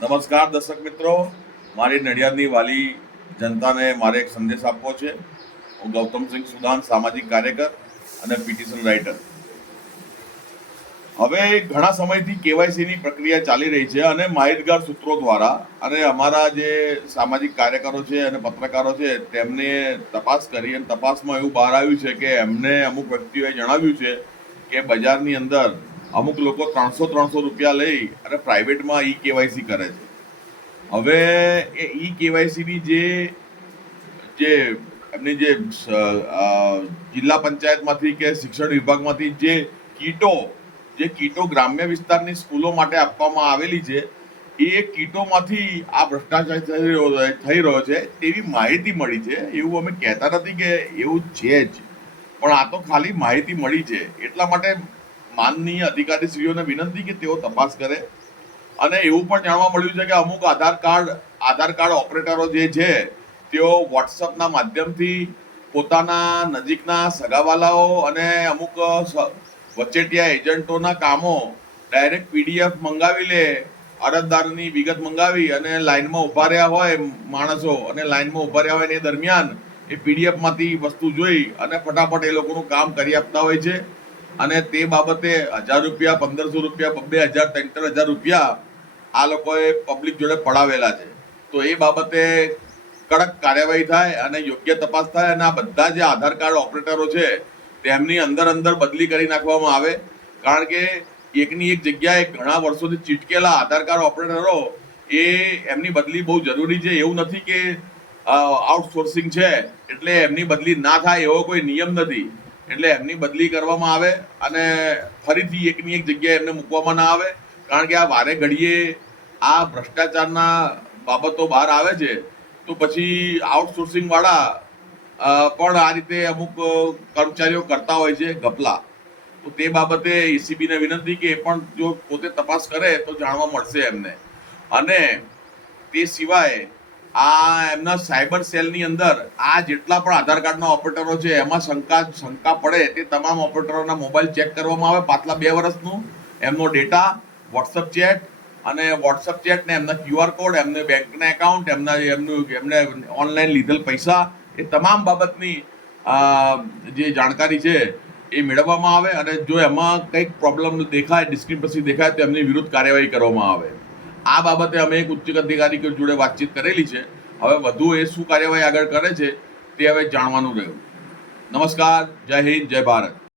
નમસ્કાર દર્શક મિત્રો, મારી નડિયાદની વાલી જનતાને મારે એક સંદેશ આપવો છે. હું ગૌતમસિંહ સુદાન, સામાજિક કાર્યકર અને પિટિશન રાઇટર. હવે ઘણા સમયથી કેવાયસીની પ્રક્રિયા ચાલી રહી છે અને માહિતગાર સૂત્રો દ્વારા અને અમારા જે સામાજિક કાર્યકરો છે અને પત્રકારો છે તેમને તપાસ કરી અને તપાસમાં એવું બહાર આવ્યું છે કે એમને અમુક વ્યક્તિઓએ જણાવ્યું છે કે બજારની અંદર અમુક લોકો 300 રૂપિયા લઈ અને પ્રાઇવેટમાં ઈ કેવાયસી કરે છે. હવે એ ઈ કેવાયસીની જે એમની જે જિલ્લા પંચાયતમાંથી કે શિક્ષણ વિભાગમાંથી જે કીટો ગ્રામ્ય વિસ્તારની સ્કૂલો માટે આપવામાં આવેલી છે, એ કીટોમાંથી આ ભ્રષ્ટાચાર થઈ રહ્યો છે તેવી માહિતી મળી છે. એવું અમે કહેતા નથી કે એવું છે જ, પણ આ તો ખાલી માહિતી મળી છે. એટલા માટે માનનીય અધિકારીશ્રીઓને વિનંતી કે તેઓ તપાસ કરે. અને એવું પણ જાણવા મળ્યું છે કે અમુક આધાર કાર્ડ ઓપરેટરો જે છે તેઓ વોટ્સઅપના માધ્યમથી પોતાના નજીકના સગાવાલાઓ અને અમુક વચેટિયા એજન્ટોના કામો ડાયરેક્ટ પીડીએફ મંગાવી લે, અરજદારની વિગત મંગાવી અને લાઈનમાં ઉભા રહ્યા હોય માણસો, અને લાઈનમાં ઉભા રહ્યા હોય એ દરમિયાન એ પીડીએફમાંથી વસ્તુ જોઈ અને ફટાફટ એ લોકોનું કામ કરી આપતા હોય છે. અને તે બાબતે 1000 રૂપિયા, 1500 રૂપિયા, 2000, 3000 રૂપિયા આ લોકોએ પબ્લિક જોડે પડાવેલા છે. તો એ બાબતે કડક કાર્યવાહી થાય અને યોગ્ય તપાસ થાય અને આ બધા જે આધાર કાર્ડ ઓપરેટરો છે તેમની અંદર બદલી કરી નાખવામાં આવે. કારણ કે એકની એક જગ્યાએ ઘણા વર્ષોથી ચીટકેલા આધાર કાર્ડ ઓપરેટરો એમની બદલી બહુ જરૂરી છે. એવું નથી કે આઉટસોર્સિંગ છે એટલે એમની બદલી ના થાય એવો કોઈ નિયમ નથી. એટલે એમની બદલી કરવામાં આવે અને ફરીથી એકની એક જગ્યાએ એમને મૂકવામાં ના આવે. કારણ કે આ વારે ઘડીએ આ ભ્રષ્ટાચારના બાબતો બહાર આવે છે તો પછી આઉટસોર્સિંગ વાળા પણ આ રીતે અમુક કર્મચારીઓ કરતા હોય છે ગપલા. તો તે બાબતે એસીબીને વિનંતી કે એ પણ જો પોતે તપાસ કરે તો જાણવા મળશે એમને. અને તે સિવાય આ એમના સાયબર સેલની અંદર આ જેટલા પણ આધાર કાર્ડના ઓપરેટરો છે એમાં શંકા પડે તે તમામ ઓપરેટરોના મોબાઈલ ચેક કરવામાં આવે પાછલા 2 વર્ષનું, એમનો ડેટા, વોટ્સઅપ ચેટ ને એમના QR કોડ, એમને બેંકના એકાઉન્ટ, એમને ઓનલાઈન લીધેલ પૈસા, એ તમામ બાબતની જે જાણકારી છે એ મેળવવામાં આવે. અને જો એમાં કંઈક પ્રોબ્લેમ દેખાય, ડિસ્ક્રિપન્સી દેખાય તો એમની વિરુદ્ધ કાર્યવાહી કરવામાં આવે. આ બાબતે અમે એક ઉચ્ચ અધિકારી જોડે વાતચીત કરેલી છે. હવે વધુ એ શું કાર્યવાહી આગળ કરે છે તે હવે જાણવાનું રહ્યું. નમસ્કાર, જય હિન્દ, જય ભારત.